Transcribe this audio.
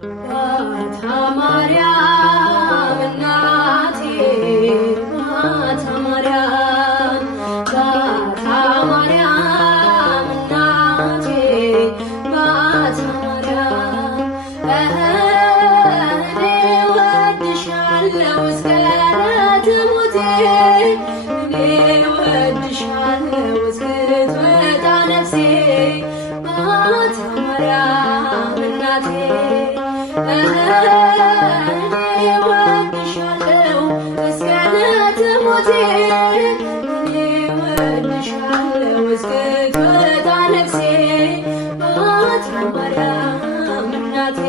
ማታ ማርያም እናቴ ማታ ማርያም ማታ ማርያም እናቴ ማታ ማርያም እኔ እወድሻለሁ እስከ ዕለተ ሞቴ እኔ እወድሻለሁ እስክትወጣ ነፍሴ ማታ ማርያም እናቴ እኔ እወድሻለሁ እስከ ዕለተ ሞቴ እኔ እወድሻለሁ እስክትወጣ ነፍሴ ማታ ማርያም እናቴ